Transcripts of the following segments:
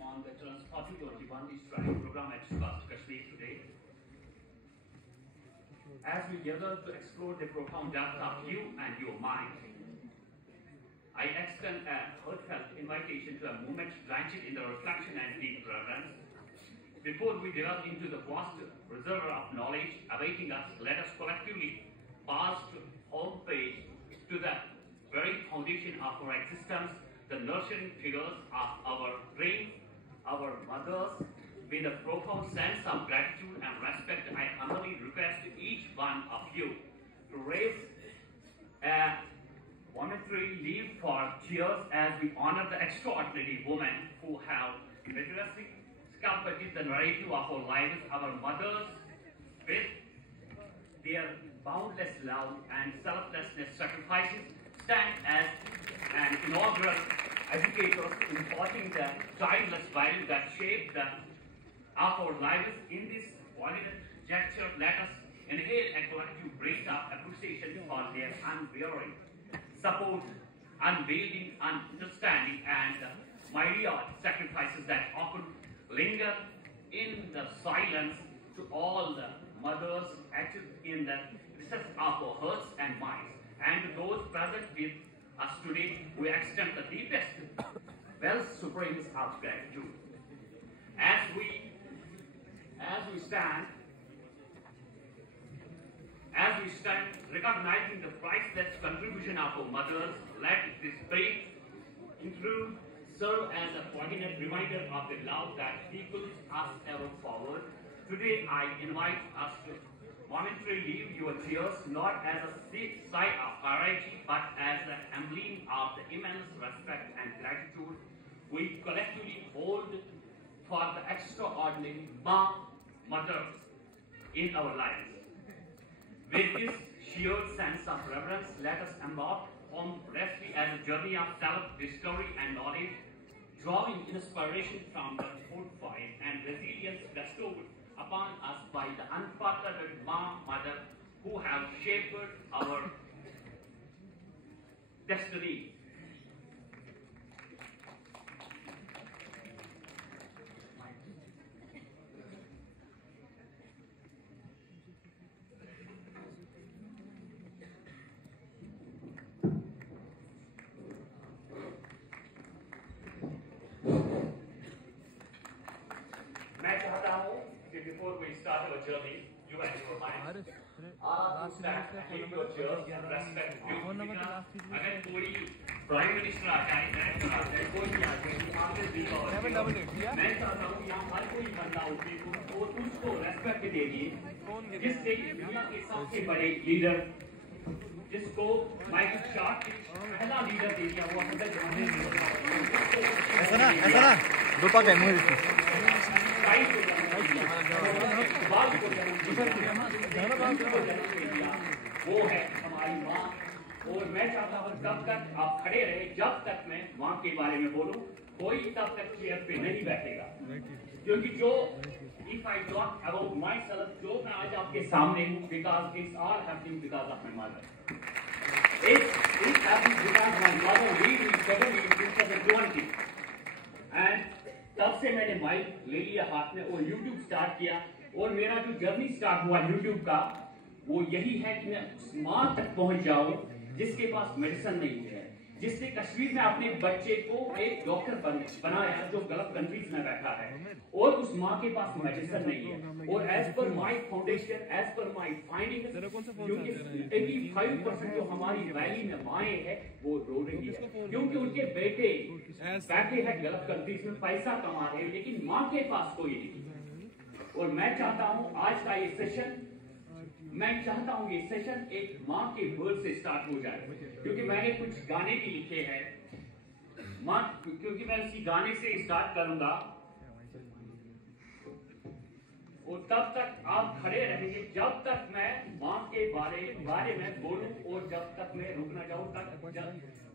on the Trans 2021 Study Program at University Kashmir today. As we gather to explore the profound depth of you and your mind, I extend a heartfelt invitation to a moment drenched in the reflection and deep reverence. Before we delve into the vast reservoir of knowledge awaiting us, let us collectively pass to home page to the very foundation of our existence, the nurturing figures of our dreams, our mothers. With a profound sense of gratitude and respect, I humbly request each one of you to raise a momentary leave for cheers as we honor the extraordinary women who have vigorously sculpted the narrative of our lives. Our mothers, with their boundless love and selflessness sacrifices, stand as an inaugural educators imparting the timeless value that shape our lives. In this poignant gesture, let us inhale a collective breath of appreciation for their unwavering support, unwavering understanding, and myriad sacrifices that often linger in the silence. To all the mothers active in the recess of our hearts and minds, and to those present with us today, we extend the deepest well supremes of gratitude. As we stand recognizing the priceless contribution of our mothers, let this brief interlude serve as a poignant reminder of the love that peoples us ever forward. Today, I invite us to momentarily leave your tears not as a sign of courage, but as an emblem of the immense respect and gratitude we collectively hold for the extraordinary mothers in our lives. With this shared sense of reverence, let us embark on Recipe as a journey of self-discovery and knowledge, drawing inspiration from the fortified and resilience bestowed upon us by the unparalleled mother who have shaped our destiny. Before we start our journey, you and your mind are to stand and take your chairs and respect you. अगर कोई prime minister आ जाए, director आ जाए, कोई भी आ जाए, आपने देखा होगा। मैं चाहता हूँ यहाँ हर कोई बंदा उठे और उसको रेस्पेक्ट देगी, जिससे दुनिया के सबसे बड़े लीडर, जिसको माइकल शॉर्ट पहला लीडर दे दिया, वो अंदर ऐसा ना दो पाक है मुझे वो है हमारी माँ। और मैं चाहता हूँ तब तक आप खड़े रहे जब तक मैं माँ के बारे में बोलूं, कोई तब तक चेयर पे नहीं बैठेगा, क्योंकि जो if I talk about myself, जो मैं आज आपके सामने हूँ, because it's all happening because of my mother. It's happening because my mother really struggled in 2020, and तब से मैंने माइक ले लिया हाथ में और YouTube स्टार्ट किया। और मेरा जो जर्नी स्टार्ट हुआ YouTube का, वो यही है कि मैं उस माँ तक पहुंच जाऊं जिसके पास मेडिसिन नहीं है, जिसने कश्मीर में अपने बच्चे को एक डॉक्टर बनाया जो गलत कंट्रीज में बैठा है, और उस माँ के पास मेडिसिन नहीं है। और as per my foundation, as per my finding, क्योंकि 85% जो हमारी वैली में माएँ हैं वो रो रही है, क्योंकि उनके बेटे बैठे हैं गलत कंट्रीज में, पैसा कमा रहे हैं, लेकिन माँ के पास कोई नहीं। और मैं चाहता हूँ आज का ये सेशन, मैं चाहता हूँ ये सेशन एक माँ के वर्ड से स्टार्ट हो जाए, क्योंकि मैंने कुछ गाने भी लिखे हैं माँ, क्योंकि मैं उसी गाने से स्टार्ट करूंगा। और तब तक आप खड़े रहेंगे जब तक मैं माँ के बारे में बोलूं, और जब तक मैं रुक ना जाऊं, तक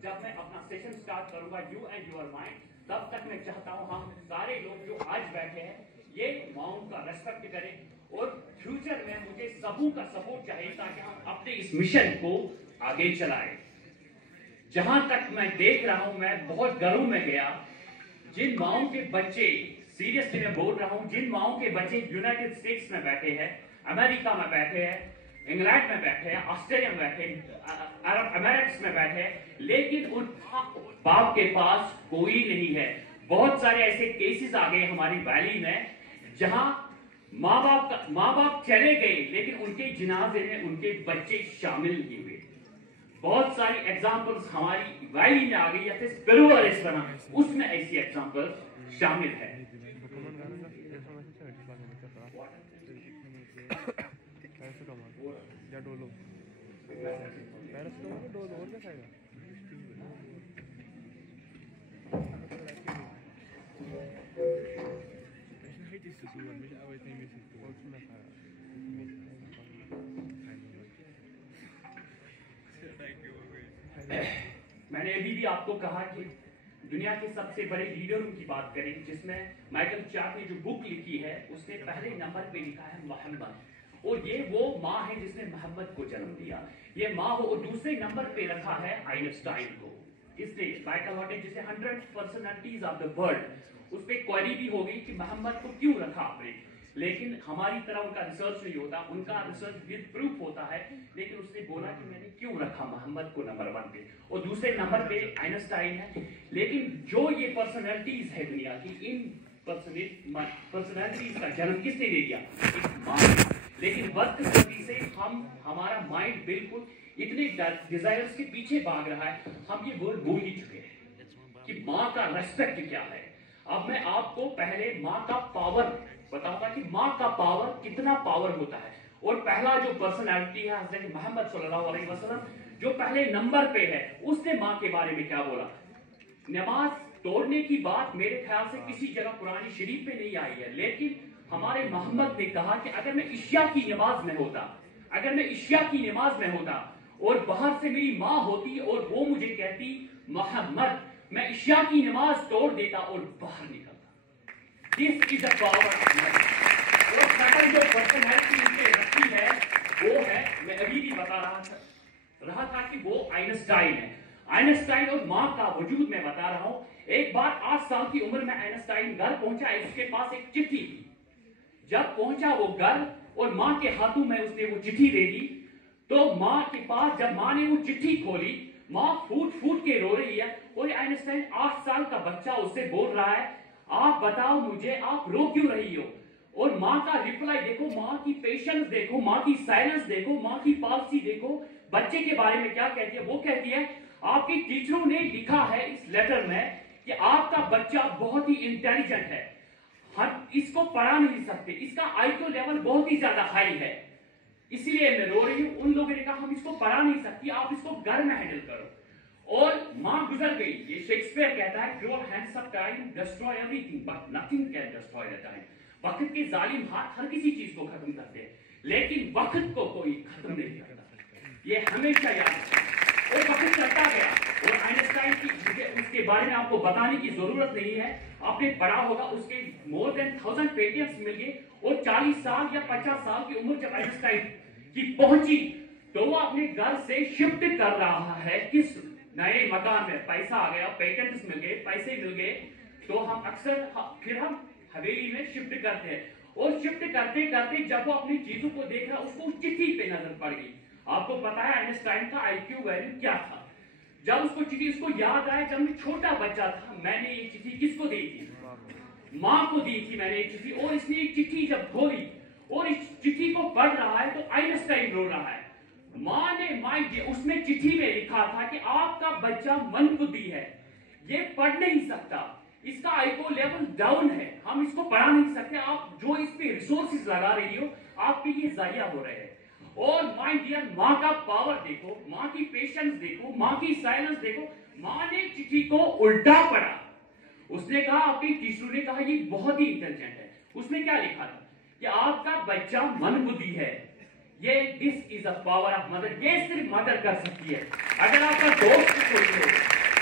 जब मैं अपना सेशन स्टार्ट करूंगा यू एंड योर माइंड, तब तक मैं चाहता हूं हम सारे लोग जो आज बैठे हैं ये माओं का रेस्पेक्ट करें, और फ्यूचर में मुझे सबों का सपोर्ट चाहिए ताकि हम अपने इस मिशन को आगे चलाएं। जहां तक मैं देख रहा हूं, मैं बहुत घरों में गया, जिन माओ के बच्चे, सीरियसली मैं बोल रहा हूं, जिन माओ के बच्चे यूनाइटेड स्टेट्स में बैठे हैं, अमेरिका में बैठे हैं, इंग्लैंड में बैठे हैं, ऑस्ट्रेलिया में बैठे, अरब अमेरिक्स में बैठे, लेकिन उन बाप के पास कोई नहीं है। बहुत सारे ऐसे केसेस आ गए हमारी वैली में जहां माँ बाप चले गए लेकिन उनके जनाजे में उनके बच्चे शामिल नहीं हुए। बहुत सारी एग्जांपल्स हमारी वैली में आ गई या फिर स्पिरिचुअलिस्ट बना, उसमें ऐसी एग्जांपल शामिल है। मैंने अभी भी आपको कहा कि दुनिया के सबसे बड़े लीडरों की बात करें, जिसमें माइकल चार्ट ने जो बुक लिखी है उसने पहले नंबर पे लिखा है मोहम्मद, और ये वो माँ है जिसने मोहम्मद को जन्म दिया, ये माँ हो। और दूसरे नंबर पे रखा है आइंस्टाइन को। इसने माइकल ने जिसे 100 पर्सनालिटीज ऑफ द वर्ल्ड, उस पर क्वेरी भी हो गई कि मोहम्मद को क्यों रखा आपने, लेकिन हमारी तरह उनका रिसर्च नहीं होता, उनका रिसर्च विद प्रूफ होता है। लेकिन उसने बोला कि मैंने क्यों रखा मोहम्मद को नंबर 1 पे और दूसरे नंबर पे आइंस्टाइन है। लेकिन जो ये पर्सनैलिटीज है दुनिया की, इन पर्सनैलिटीज का जन्म किसने दे दिया? एक माँ। लेकिन बदकिस्मती से हमारा माइंड बिल्कुल इतने डिजायर्स के पीछे भाग रहा है, हम ये वर्ड भूल ही चुके हैं कि माँ का रेस्पेक्ट क्या है। अब मैं आपको पहले माँ का पावर बताऊंगा कि माँ का पावर कितना पावर होता है। और पहला जो पर्सनैलिटी है हज़रत मोहम्मद सल्लल्लाहु अलैहि वसल्लम, जो पहले नंबर पे है, उसने माँ के बारे में क्या बोला? नमाज तोड़ने की बात मेरे ख्याल से किसी जगह कुरान शरीफ में नहीं आई है, लेकिन हमारे मोहम्मद ने कहा कि अगर मैं इशा की नमाज में होता, अगर मैं इशा की नमाज में होता और बाहर से मेरी माँ होती और वो मुझे कहती मोहम्मद, मैं इशा की नमाज तोड़ देता और बाहर निकलता। This is the power of mother. और सेकंड जो पर्सनैलिटी इनसे रखी है वो है, मैं अभी भी बता रहा था कि वो आइंस्टाइन है। आइंस्टाइन और माँ का वजूद मैं बता रहा हूं। एक बार 8 साल की उम्र में आइंस्टाइन घर पहुंचा, इसके पास एक चिट्ठी थी। जब पहुंचा वो घर और माँ के हाथों में उसने वो चिट्ठी दे दी, तो माँ के पास जब माँ ने वो चिट्ठी खोली, माँ फूट फूट के रो रही है और आइंस्टाइन 8 साल का बच्चा उससे बोल रहा है, आप बताओ मुझे, आप रो क्यों रही हो? और माँ का रिप्लाई देखो, माँ की पेशेंस देखो, माँ की साइलेंस देखो, माँ की पॉलिसी देखो। बच्चे के बारे में क्या कहती है? वो कहती है, आपके टीचरों ने लिखा है इस लेटर में कि आपका बच्चा बहुत ही इंटेलिजेंट है, हम इसको पढ़ा नहीं सकते, इसका आईक्यू लेवल बहुत ही ज्यादा हाई है, इसलिए मैं रो रही हूं। उन लोगों ने कहा हम इसको पढ़ा नहीं सकती, आप इसको घर में हैंडल करो। और मां गुजर गई। ये शेक्सपियर कहता है, cruel hands of time destroy everything but nothing can destroy the time. वक्त के जालिम हाथ हर किसी चीज को खत्म करते हैं, लेकिन वक्त को कोई खत्म नहीं करता। ये हमेशा याद रखना। और वक्त चलता गया और आइंस्टाइन की, उसके बारे में आपको बताने की जरूरत नहीं है, आपने पढ़ा होगा, उसके मोर देन 1000 पेटेंट्स मिल गए। और 40 साल या 50 साल की उम्र जब आइंस्टाइन की पहुंची, तो वो अपने घर से शिफ्ट कर रहा है किस नए मकान में। पैसा आ गया, पेटेंट्स मिल गए, पैसे मिल गए, तो हम अक्सर फिर हम हवेली में शिफ्ट करते हैं। और शिफ्ट करते करते जब वो अपनी चीजों को देख रहा, उसको चिट्ठी पे नजर पड़ गई। आपको पता है आइंस्टाइन का आईक्यू वैल्यू क्या था? जब उसको चिट्ठी, उसको याद आया, जब मैं छोटा बच्चा था मैंने ये चिट्ठी किसको दी थी? माँ को दी थी मैंने एक चिट्ठी। और इसने एक चिट्ठी जब खोली और इस चिट्ठी को पढ़ रहा है, तो आइंस्टाइन रो रहा है। माँ ने उसमें चिट्ठी में लिखा था कि आपका बच्चा मंदबुद्धि है, ये पढ़ नहीं सकता, इसका आईक्यू लेवल डाउन है, हम इसको पढ़ा नहीं सकते, आप जो इस पे रिसोर्सेज लगा रही हो आपके ये जाया हो रहे हैं। और माय डियर, माँ का पावर देखो, माँ की पेशेंस देखो, माँ की साइलेंस देखो। माँ ने चिट्ठी को उल्टा पढ़ा, उसने कहा, आपके टीचर ने कहा ये बहुत ही इंटेलिजेंट है। उसने क्या लिखा था कि आपका बच्चा मंदबुद्धि है। ये this is the power of mother. ये सिर्फ मदर कर सकती है। अगर आपका दोस्त कोई हो,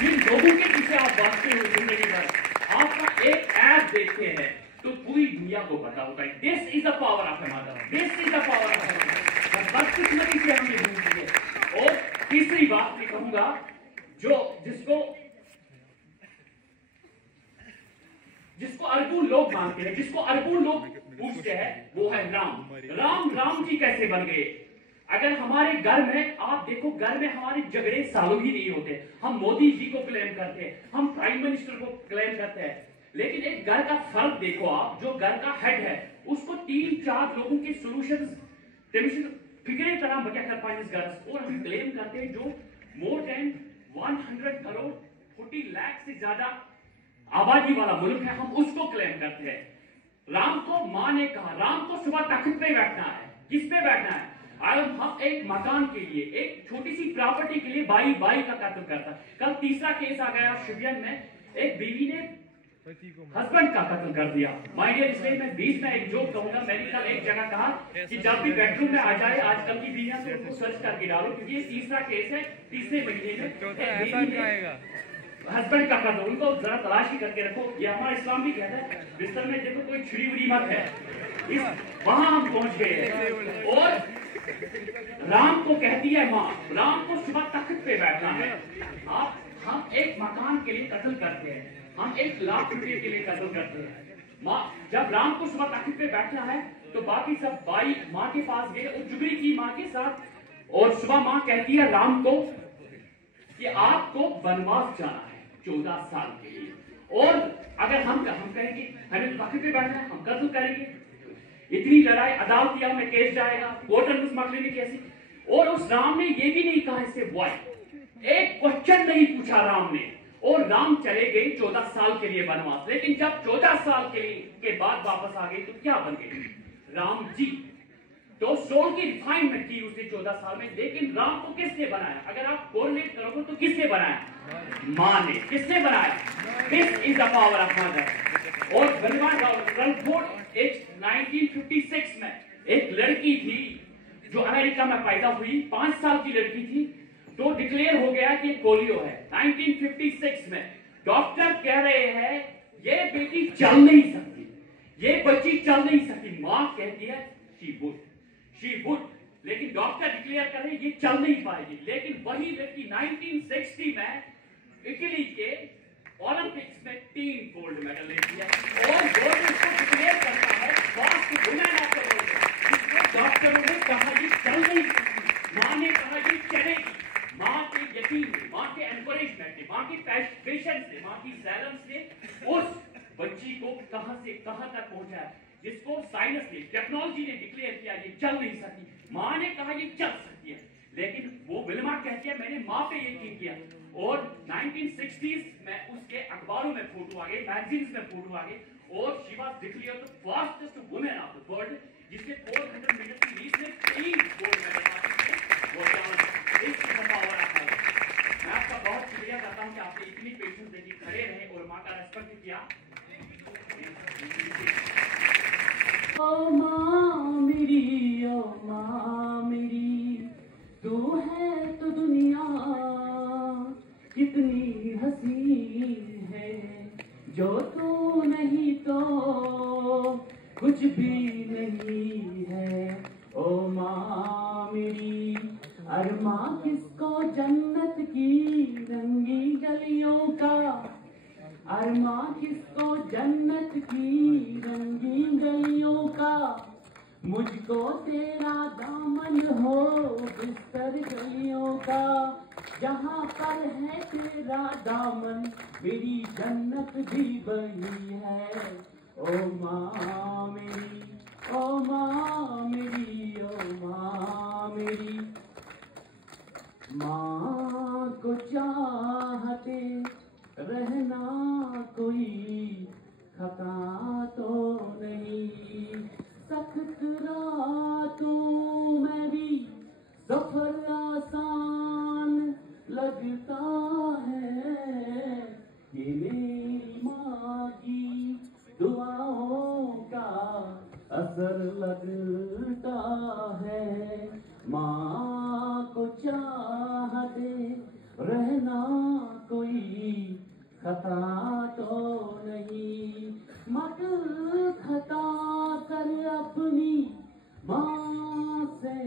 जिन लोगों के पीछे आप भागते हो जिंदगी भर, आपका एक ऐप देखते हैं तो पूरी दुनिया को पता होता है। This is the power of mother, this is the power of mother. बदकिस्मती से हमने भूल दी है। और तीसरी बात मैं कहूंगा, जो जिसको जिसको अरबों लोग मानते हैं, जिसको अरबों लोग पूछते हैं, वो है राम जी कैसे बन गए? अगर हमारे घर में आप देखो, घर में हमारे झगड़े सालों ही नहीं होते। हम मोदी जी को क्लेम करते हैं, हम प्राइम मिनिस्टर को क्लेम करते हैं, लेकिन एक घर का फर्क देखो आप, जो घर का हेड है उसको 3-4 लोगों के सोल्यूशन फिक्रे तरह क्या कर पाए इस घर, और हम क्लेम करते हैं जो मोर देन 100 करोड़ 40 लाख से ज्यादा आबादी वाला मुल्क है, हम उसको क्लेम करते हैं। राम को मां ने कहा, राम को सुबह तख्त पे बैठना है। किस पे बैठना है? हम एक मकान के लिए, एक छोटी सी प्रॉपर्टी के लिए बाई का कत्ल करता। कल तीसरा केस आ गया शिवयन में, एक बीवी ने हस्बैंड का कत्ल कर दिया। माय डियर, इसलिए मैं बीच में एक जोक कहूंगा। मैंने कल एक जगह कहा कि जब भी बेडरूम में आ जाए आजकल की बीवियां तो उसको सर्च करके डालो, क्योंकि ये तीसरा केस है। तीसरे महीने में हस्बैंड का कत्ल, उनको जरा तलाश ही करके रखो। ये हमारा इस्लाम भी कहता है बिस्तर में देखो कोई छुरी उड़ी मत है। वहां हम पहुंच गए हैं। और राम को कहती है मां, राम को सुबह तख्त पे बैठना है। हम एक मकान के लिए कत्ल करते हैं, हम 1 लाख रुपए के लिए कत्ल करते हैं। मां, जब राम को सुबह तख्त पे बैठना है तो बाकी सब भाई मां के पास गए और जुगड़ी की मां के साथ, और सुबह मां कहती है राम को कि आपको वनवास जाना है 14 साल के लिए, और अगर हम कहेंगे हमें तख्त पे बैठना है, हम कत्ल करेंगे। इतनी लड़ाई, अदालतिया में केस जाएगा, कोर्ट मुस्माकले में कैसी। और उस राम ने ये भी नहीं कहा इससे वाई, एक क्वेश्चन नहीं पूछा राम ने, और राम चले गए 14 साल के लिए वनवास। लेकिन जब 14 साल के बाद वापस आ गए तो क्या बन गए? राम जी। तो सोल की रिफाइनमेंट की उसने 14 साल में। लेकिन राम को किसने बनाया? अगर आप कोरिलेट करोगे तो किसने बनाया? मां ने। किसने बनाया? This is the power of mother. और रनफोर्ड 1956 में एक लड़की थी जो अमेरिका में पैदा हुई, 5 साल की लड़की थी, तो डिक्लेयर हो गया कि पोलियो है। 1956 में डॉक्टर कह रहे हैं ये बेटी चल नहीं सकती, ये बच्ची चल नहीं सकती। मां कहती है शी वुड, लेकिन डॉक्टर डिक्लेयर कर रहे हैं ये चल नहीं पाएगी। लेकिन वही लड़की 1960 में इटली के ओलंपिक्स में 3 गोल्ड मेडल लेती है, और गोल्ड उसको डिक्लेयर करता है first women of the world. डॉक्टरों ने कहा ये चल नहीं सकती, मां ने कहा ये चलेगी। मां के यकीन से, मां के एनकरेजमेंट से, मां की पेशेंस से, मां की सैलेंस से उस बच्ची को कहां से कहां तक पहुंचाया, जिसको साइंस ने, टेक्नोलॉजी ने डिक्लेयर किया ये चल नहीं सकती। मां ने कहा ये चल सकती है, लेकिन वो विल्मा कहती है मैंने मां पे यकीन किया। और 1960s में उसके अखबारों में फोटो आ गए, मैगजीन्स में फोटो आ गए, और she was declared the fastest women of the world, जिसने 400 मीटर की रेस में 3 गोल्ड मेडल हासिल किए। वो मैं आपका बहुत शुक्रिया करता हूं कि आपने इतनी पेशेंस देखी, खड़े रहे और मां का रेस्पेक्ट किया। ओ मां मेरी, तू है तो दुनिया कितनी हसी है, जो तू नहीं तो कुछ भी नहीं है। ओ मां मेरी, अरमा किसको जन्नत की रंगी गलियों का, अरमा किसको जन्नत की रंगी गलियों का, मुझको तेरा दामन हो बिस्तर गलियों का, जहाँ पर है तेरा दामन मेरी जन्नत भी वही है। ओ माँ मेरी, ओ माँ मेरी, ओ माँ मेरी, माँ को चाहते रहना कोई खता तो नहीं, सख्त रातों में भी सफर आसान लगता है, ये मेरी माँ की दुआओं का असर लगता है। माँ को चाहते रहना कोई खता तो नहीं, मत खता कर अपनी माँ से,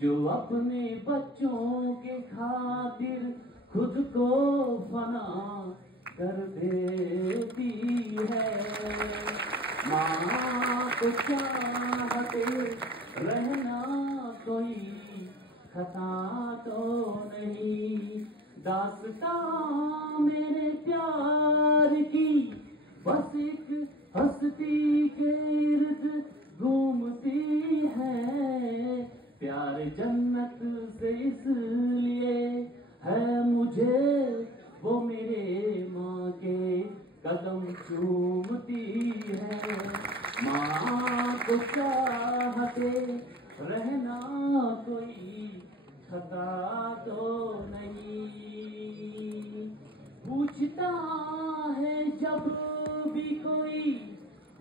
जो अपने बच्चों के खातिर खुद को फना कर देती है। माँ को चाहते रहना कोई खता तो नहीं। दास्तां मेरे प्यार की बस एक हस्ती के इर्द घूमती है। प्यार जन्नत से इसलिए है मुझे, वो मेरे माँ के कदम चूमती है। माँ को चाहते रहना कोई खता तो नहीं। पूछता है जब भी कोई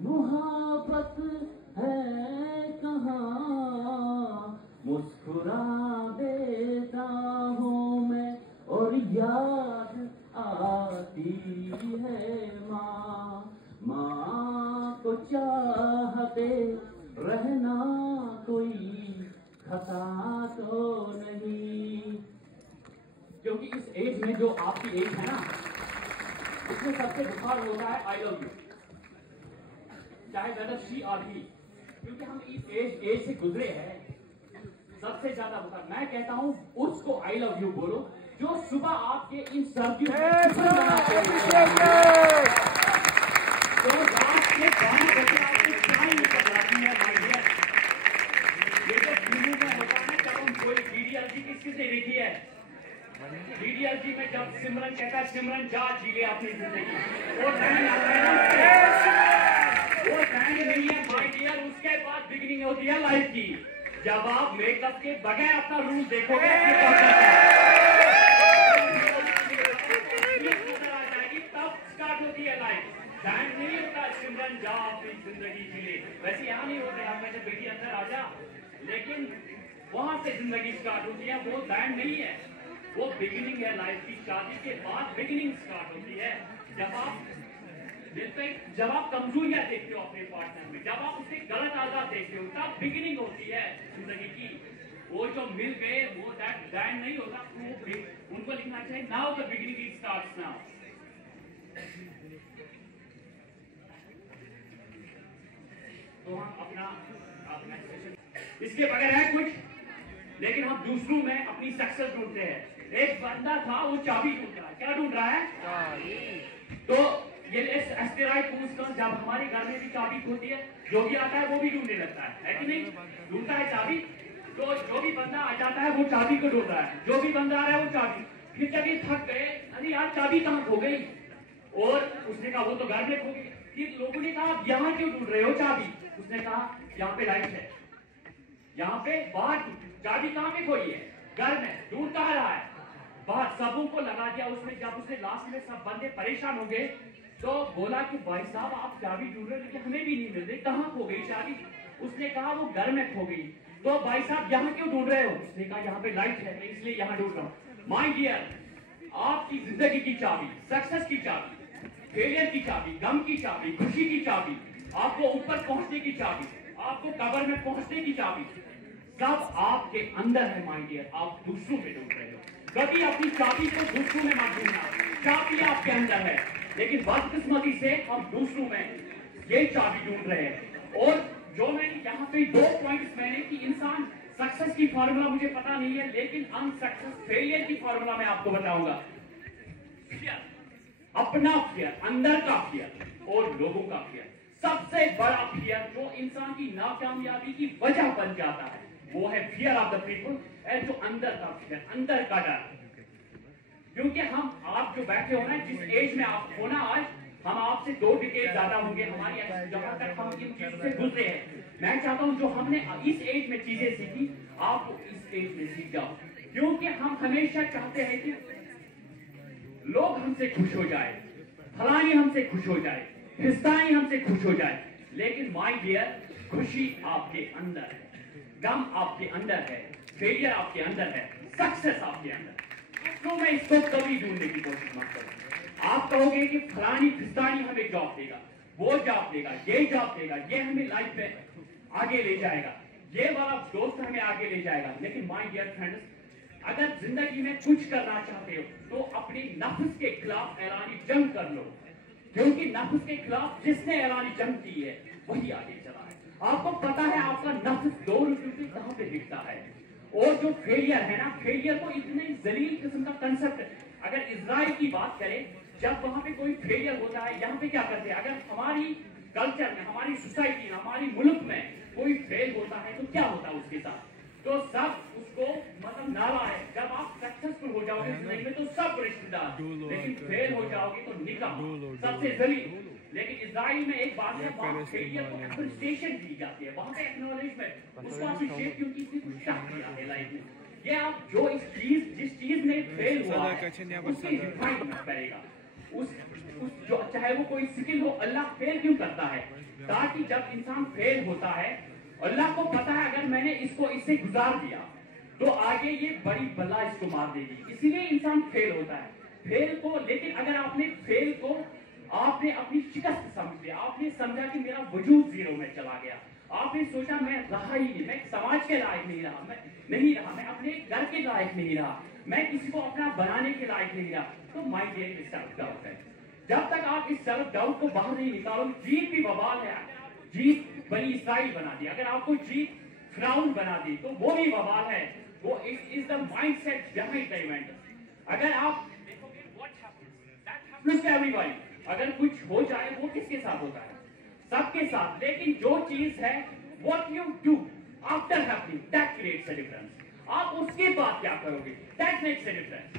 मुहब्बत है कहाँ, मुस्कुरा देता हूँ मैं और याद आती है माँ। माँ को चाहते रहना कोई खता तो नहीं। क्योंकि इस एज में जो आपकी एज है ना, इसमें सबसे बुखार होता है आई लव यू, चाहे वेदर शी और ही। क्योंकि हम इस एज से गुजरे हैं, सबसे ज्यादा बुखार। मैं कहता हूं उसको आई लव यू बोलो जो सुबह आपके इन सर्दियों में तो रात के 12 बजे आपको चाय निकल जाती है माय डियर। ये जो फिल्मों में होता है ना, जब हम कोई डीडीएलजी किसने देखी है, डीडीएलजी में जब सिमरन कहता है सिमरन जा जी ले अपनी जिंदगी, वो टाइम आता है ना, वो टाइम नहीं है माय डियर। उसके बाद बिगिनिंग होती है लाइफ की, जब आप मेकअप के बगैर अपना रूम देखोगे तब स्टार्ट होती है लाइफ। टाइम नहीं होता सिमरन जा अपनी जिंदगी जी ले, वैसे यहाँ नहीं होते। आप कहते बेटी अंदर आ जा, लेकिन वहां से जिंदगी स्टार्ट होती है। वो टाइम नहीं है, वो बिगिनिंग है लाइफ की। शादी के बाद बिगिनिंग स्टार्ट होती है। जब आप कमजोरियां देखते हो अपने पार्टनर में, जब आप उससे गलत आदत देखते हो, तब बिगिनिंग होती है जिंदगी की। वो जो मिल गए वो दैट टाइम नहीं होता, उनको लिखना चाहिए now the beginning it starts now. तो हम अपना सेशन इसके बगैर है कुछ, लेकिन हम दूसरों में अपनी सक्सेस ढूंढते हैं। एक बंदा था वो चाबी ढूंढ रहा है। क्या ढूंढ रहा है? तो ये एस्टेरॉइड पूछकर जब हमारे घर में भी चाबी होती है, जो भी आता है वो भी ढूंढने लगता है कि नहीं? ढूंढता है चाबी। तो जो भी बंदा आ जाता है वो चाबी को ढूंढ रहा है, जो भी बंदा आ रहा है वो चाबी। फिर जब ये थक गए, अरे यार चाबी कहाँ खो गई, और उसने कहा वो तो घर में खो गई। फिर लोगों ने कहा यहाँ क्यों ढूंढ रहे हो चाबी? उसने कहा यहाँ पे लाइट है, यहाँ पे बाहर चाबी कहाँ पे खोई है? घर में। ढूंढ कहाँ रहा है? बाहर। सबों को लगा दिया उसने। जब उसने लास्ट में सब बंदे परेशान हो गए तो बोला कि भाई साहब आप चाबी ढूंढ रहे हो लेकिन हमें भी नहीं मिल रही, कहाँ खो गई चाबी? उसने कहा वो घर में खो गई। तो भाई साहब यहाँ क्यों ढूंढ रहे हो? उसने कहा यहाँ पे लाइट है, मैं इसलिए यहाँ ढूंढ रहा हूँ। माय डियर, आपकी जिंदगी की चाबी, सक्सेस की चाबी, फेलियर की चाबी, गम की चाबी, खुशी की चाबी, आपको ऊपर पहुंचने की चाबी, आपको कब्र में पहुंचने की चाबी, सब आपके अंदर है माय डियर। आप दूसरों में ढूंढ रहे हो। कभी अपनी चाबी को दूसरों में मत ढूंढना। चाबी आपके अंदर है, लेकिन बदकिस्मती से हम दूसरों में ये चाबी ढूंढ रहे हैं। और जो मैंने यहाँ पे 2 पॉइंट्स मैंने कि इंसान सक्सेस की फॉर्मूला मुझे पता नहीं है, लेकिन अनसक्सेस फेलियर की फॉर्मूला मैं आपको बताऊंगा। फियर, अपना फियर, अंदर का फियर और लोगों का फियर। सबसे बड़ा फियर जो इंसान की नाकामयाबी की वजह बन जाता है वो है फियर ऑफ द पीपल, जो अंदर का फियर, अंदर का डर। क्योंकि हम आप जो बैठे हो ना, जिस एज में आप हो ना आज, हम आपसे 2 डिकेड ज्यादा होंगे। हमारी जहां तक हम इन चीजों से गुजरे हैं, मैं चाहता हूं जो हमने इस एज में चीजें सीखी आप इस एज में सीख जाओ। क्योंकि हम हमेशा चाहते हैं कि लोग हमसे खुश हो जाए, फलानी हमसे खुश हो जाए, फिस्तानी हमसे खुश हो जाए। लेकिन माय डियर, खुशी आपके अंदर है, गम आपके अंदर है, फेलियर आपके अंदर है, सक्सेस आपके अंदर। तो मैं इसको कभी ढूंढने की कोशिश मत करूं। आप कहोगे कि फलानी फिस्तानी हमें जॉब देगा, वो जॉब देगा, ये जॉब देगा, ये हमें लाइफ में आगे ले जाएगा, ये वाला दोस्त हमें आगे ले जाएगा। लेकिन माय डियर फ्रेंड्स, अगर जिंदगी में कुछ करना चाहते हो तो अपनी नफ्स के खिलाफ ऐलानी जंग कर लो। क्योंकि नफ्स के खिलाफ जिसने ऐलानी जंग की है वही आगे चला है। आपको पता है आपका नफ्स 2 रुपये पे कहां पे बिकता है। और जो फेलियर है ना, फेलियर को इतने जलील किस्म का कंसेप्ट, अगर इजराइल की बात करें, जब वहां पे कोई फेलियर होता है, यहाँ पे क्या करते हैं, अगर हमारी कल्चर में, हमारी सोसाइटी में, हमारी मुल्क में कोई फेल होता है तो क्या होता है उसके साथ, तो सब उसको मतलब नाला है। जब आप सक्सेसफुल हो जाओगे जिंदगी में तो सब रिश्तेदार, लेकिन फेल हो जाओगे तो निकाह सबसे जलील। लेकिन इजराइल में एक बात है, वहां फेलियर को एप्रिसिएशन दी जाती है, वहां पे एक्नॉलेजमेंट, उसको अप्रिशिएट क्योंकि इसने कुछ किया है लाइफ में। ये आप जो जिस चीज में फेल हुआ है उसकी रिफाइन करेगा, उस जो चाहे वो कोई स्किल हो। अल्लाह फेल क्यों करता है, ताकि जब इंसान फेल होता है, अल्लाह को पता है अगर मैंने इसको इससे गुजार दिया तो आगे ये बड़ी बला इसको मार देगी, इसीलिए इंसान फेल होता है। फेल को, लेकिन अगर आपने फेल को आपने अपनी शिकस्त समझ लिया, आपने समझा कि मेरा वजूद जीरो में चला गया, आपने सोचा मैं रहा ही नहीं, मैं समाज के लायक नहीं रहा, मैं अपने घर के लायक नहीं रहा, मैं किसी को अपना बनाने के लायक नहीं रहा, तो माइंड ये सेल्फ डाउट है। जब तक आप इस सेल्फ डाउट को बाहर नहीं निकालोगे, जीत भी बवाल है। जीत बनी इस्राइल बना दी, अगर आपको जीत फिरौन बना दी तो वो भी बवाल है। वो is the mindset behind the event. अगर आप देखोगे व्हाट हैपेंस टू एवरीवन, अगर कुछ हो जाए वो किसके साथ होता है, सबके साथ। लेकिन जो चीज है what you do after happening, that creates a difference. आप उसके बाद क्या करोगे, दैट मेक्स अ डिफरेंस।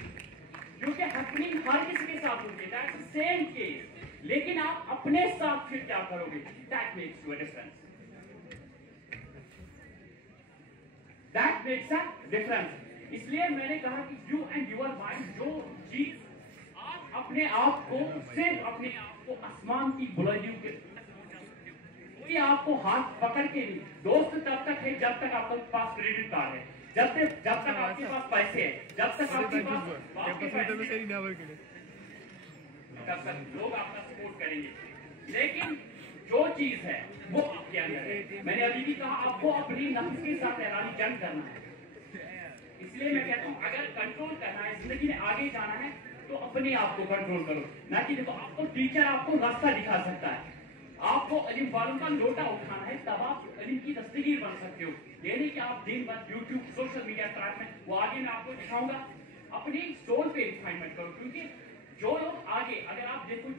क्योंकि हैपनिंग हर किसी के साथ होती है, दैट्स द सेम केस, लेकिन आप अपने साथ फिर क्या करोगे, that makes you a difference, that makes a difference. इसलिए मैंने कहा कि यू एंड योर माइंड, जो चीज आप अपने आप को, सिर्फ अपने आप को आसमान की बुलंदियों के, कोई आपको हाथ पकड़ के नहीं, दोस्त तब तक है जब तक आपके पास क्रेडिट कार्ड है, जब तक आपके पास पैसे हैं, जब तक आपके पास तब तक लोग आपका सपोर्ट करेंगे। लेकिन जो चीज है वो आपके अंदर है। मैंने अभी भी कहा आपको अपनी नफ्स के साथ ऐलानी जंग करना है। इसलिए मैं कहता हूँ अगर कंट्रोल करना है, जिंदगी में आगे जाना है, तो अपने आप को कंट्रोल करो। ना कि देखो आपको टीचर आपको रास्ता दिखा सकता है, आपको अलिम वालों का लोटा उठाना है, तब आप अलिम की दस्तगीर बन सकते हो। ये नहीं कि आप दिन भर यूट्यूब सोशल मीडिया ट्रैक में, वो आगे मैं आपको दिखाऊंगा। अपनी सोल पे रिफाइनमेंट करो, क्योंकि जो लोग आगे, अगर आप देखो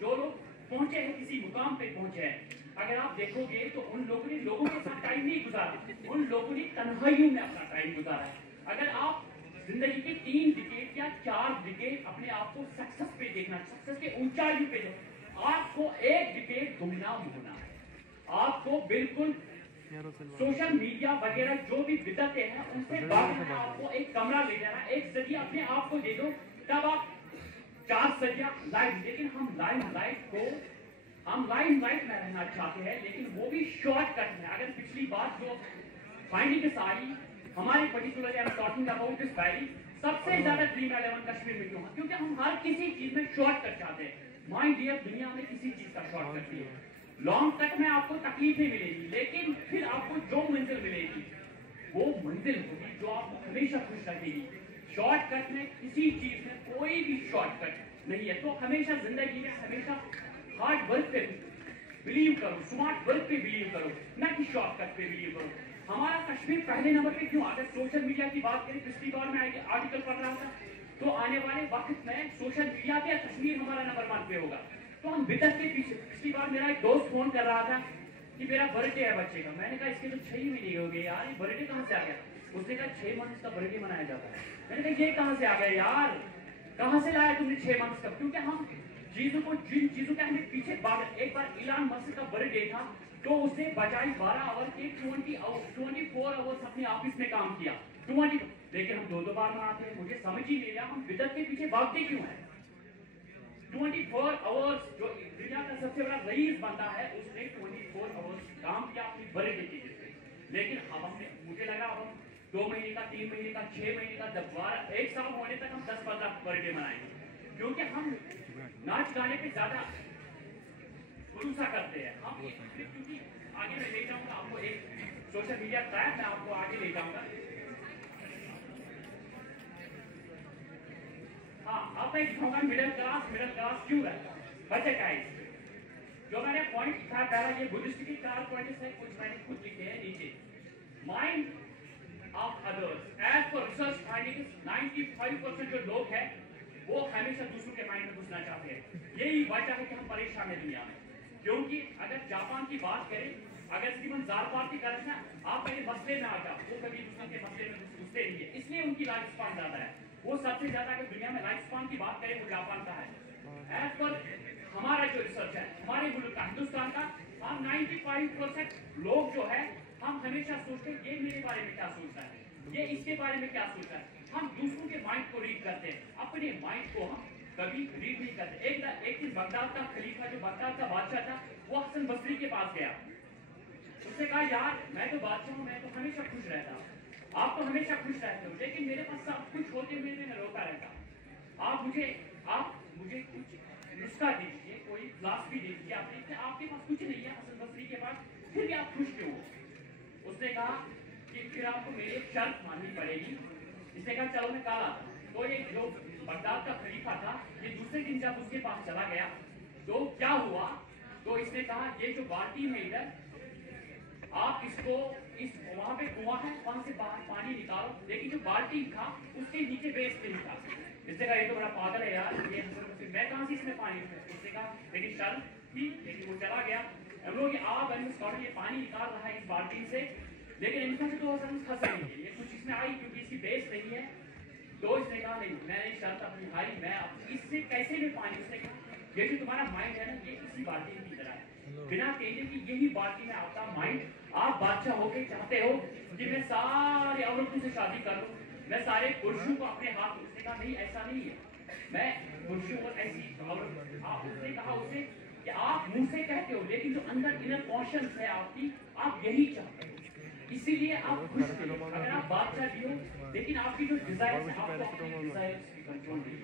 जो लोग पहुंचे हैं, किसी मुकाम पे पहुंचे हैं, अगर आप देखोगे तो उन लोगों ने लोगों के साथ टाइम नहीं गुजारा, उन लोगों ने तन्हाइयों में अपना टाइम गुजारा है। अगर आप जिंदगी के 3 डिकेड या 4 डिकेड अपने आप को सक्सेस पे देखना, सक्सेस के ऊंचाइयों पे देखना, आपको 1 डिकेड गुमनाम होना है। आपको बिल्कुल सोशल मीडिया वगैरह जो भी बिदअतें हैं उनसे भागना, आपको एक कमरा ले जाना, एक सदिया अपने आप को दे दो, तब आप 4 सदिया लाइफ। लेकिन हम लाइमलाइट में रहना चाहते हैं, लेकिन वो भी शॉर्टकट में। अगर पिछली बार जो फाइंडिंग्स आई हमारे particular, I am talking about this valley, सबसे ज्यादा ड्रीम 11 कश्मीर में क्यों है, क्योंकि हम हर किसी चीज में शॉर्टकट चाहते हैं। माय डियर, दुनिया में किसी चीज का शॉर्टकट नहीं है। लॉन्ग कट में आपको तकलीफें मिलेगी, लेकिन फिर आपको जो मंजिल मिलेगी वो मंजिल होगी जो आपको हमेशा खुश रखेगी। शॉर्टकट में किसी चीज में कोई भी शॉर्टकट नहीं है। तो हमेशा जिंदगी में हमेशा हार्ड वर्क पे बिलीव करो, स्मार्ट वर्क पे बिलीव करो, ना कि शॉर्टकट पे बिलीव करो। हमारा कश्मीर पहले नंबर पे क्यों? अगर सोशल मीडिया की बात करें, पिछली बार मैं आर्टिकल पढ़ रहा था, तो आने वाले वक्त में सोशल मीडिया पे कश्मीर हमारा नंबर 1 पे होगा। तो हम बिदअत के पीछे, पिछली बार मेरा एक दोस्त फोन कर रहा था कि मेरा बर्थडे है बच्चे का। मैंने कहा इसके तो 6 महीने हो गए यार, ये बर्थडे कहाँ से आ गया? उसने कहा 6 मंथ का बर्थडे मनाया जाता है। मैंने कहा ये कहाँ से आ गया यार, कहाँ से लाया तुमने 6 मंथ का? क्योंकि हम चीजों को, जिन चीजों के हमें पीछे भाग, एक बार इलान मस्क का बर्थडे था तो उसने बजाय 12 आवर के 24 आवर्स अपने ऑफिस में काम किया, 20। लेकिन हम 2 बार मनाते हैं। मुझे समझ ही नहीं रहा हम बिदअत के पीछे भागते क्यों हैं। 24 आवर्स, जो दुनिया का सबसे बड़ा रईस बंदा है, उसने 24 आवर्स काम किया अपनी बर्थडे के लिए। लेकिन अब हमने, मुझे लगा अब हम 2 महीने का, 3 महीने का, 6 महीने का, 12, 1 साल होने तक हम 10-15 बर्थडे मनाएंगे, क्योंकि हम नाच गाने पे ज्यादा भरोसा करते हैं। हम क्योंकि आगे मैं ले जाऊंगा आपको एक सोशल मीडिया ट्रैक, मैं आपको आगे ले जाऊंगा। हाँ, अब मैं दिखाऊंगा मिडिल क्लास क्यों रहता है। बच्चे का जो मैंने पॉइंट था पहला, ये बुद्धिस्ट के 4 पॉइंट्स है, कुछ मैंने खुद लिखे हैं नीचे। Mind of others, as per research findings 95% जो लोग हैं वो हमेशा दूसरों के माइंड में घुसना चाहते हैं। यही वजह है कि हम परेशान हैं दुनिया में। क्योंकि अगर जापान की बात करें, अगर स्टीवन ज़ारपाट की करें ना, आप मेरे मसले में आ जाओ, वो कभी दूसरों के मसले में घुसते नहीं है, इसलिए उनकी लाइफ स्पान ज्यादा है। वो सबसे ज्यादा अगर दुनिया में लाइफ स्पान की बात करें वो जापान का है। एज पर हमारा जो रिसर्च है हमारे मुल्क का, हिंदुस्तान का, हम 95% लोग जो है हम हमेशा सोचते हैं ये मेरे बारे में क्या सोचता है, ये इसके बारे में क्या सोचता है। हम दूसरों के माइंड को रीड करते हैं, अपने माइंड को हम कभी रीड नहीं करते। एक दिन बगदाद का खलीफा, जो बगदाद का बादशाह था, वो हसन बसरी के पास गया। उसने कहा यार मैं तो बादशाह हूँ, मैं तो हमेशा खुश रहता, आप तो हमेशा खुश रहते हो, लेकिन मेरे पास सब कुछ होते हुए मैं रोता रहता। आप मुझे कुछ नुस्खा दीजिए, कोई फिलॉसफी दीजिए। आपके पास कुछ नहीं है हसन बसरी के पास, फिर भी आप खुश क्यों हो? उसने कहा कि फिर आपको मेरी एक शर्त माननी पड़ेगी। इसने कहा चलो मैं कल आता। तो ये जो बगदाद का खलीफा था, ये दूसरे दिन जब उसके पास चला गया तो क्या हुआ, तो इसने कहा ये जो बाल्टी है इधर, आप इसको वहां पे कुआं है, वहां से बाहर पानी निकालो, लेकिन जो बाल्टी था उसके नीचे बेस नहीं था। इसने कहा ये तो बड़ा पागल है यार, ये मैं कहां से इसमें पानी। उसने कहा लेकिन चल ठीक, लेकिन वो चला गया। हम लोग ये पानी निकाल रहा है इस बाल्टी से, लेकिन इनका से तो फंसे नहीं, ये कुछ इसमें आई क्योंकि इसकी बेस नहीं है। तो इसने कहा नहीं, मैंने शर्त अपनी हारी, मैं इससे कैसे में पानी। उसने कहा ये जो तुम्हारा माइंड है ना, ये इसी बाल्टी की तरह है, बिना कहने की यही बाल्टी में आपका माइंड। आप बादशाह होके चाहते हो कि मैं सारे औरतों से शादी कर लूं, मैं सारे पुरुषों को अपने हाथ में। उसने कहा नहीं ऐसा नहीं है, मैं पुरुषों को ऐसी औरत। उसने कहा उसे कि आप मुंह से कहते हो, लेकिन जो अंदर इनर कॉन्शियस है आपकी, आप यही चाहते हो, इसीलिए आप खुश हो। अगर आप बादशाह भी हो, लेकिन आपकी जो डिजायर है आपको अपने डिजायर की कंट्रोल नहीं।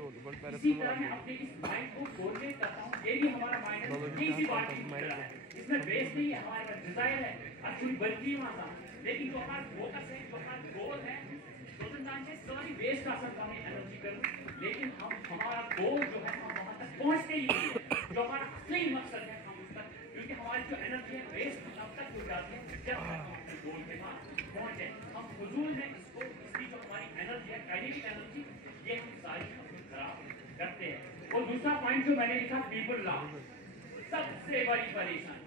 इसी तरह मैं अपने इस माइंड को कोऑर्डिनेट करता हूं, ये भी हमारा माइंड है, इसी बात की तरह है, इसमें बेस नहीं है, हमारे पास डिजायर है, एक्चुअली बल्कि वहां था, लेकिन जो हमारा फोकस है, जो हमारा गोल है, सॉरी वेस्ट का सब हमें एनर्जी करूं, लेकिन हमारा गोल जो है हम वहां तक पहुंचते ही नहीं है, जो हमारा असली मकसद है हम उस तक, क्योंकि हमारी जो एनर्जी है वेस्ट तब तक हो जाती है जब हम अपने गोल के पास पहुंचे। हम फजूल में इसकी जो हमारी एनर्जी है, काइनेटिक एनर्जी, ये हम सारी अपनी खराब करते हैं। और दूसरा पॉइंट जो मैंने लिखा, पीपल लॉ, सबसे बड़ी परेशानी।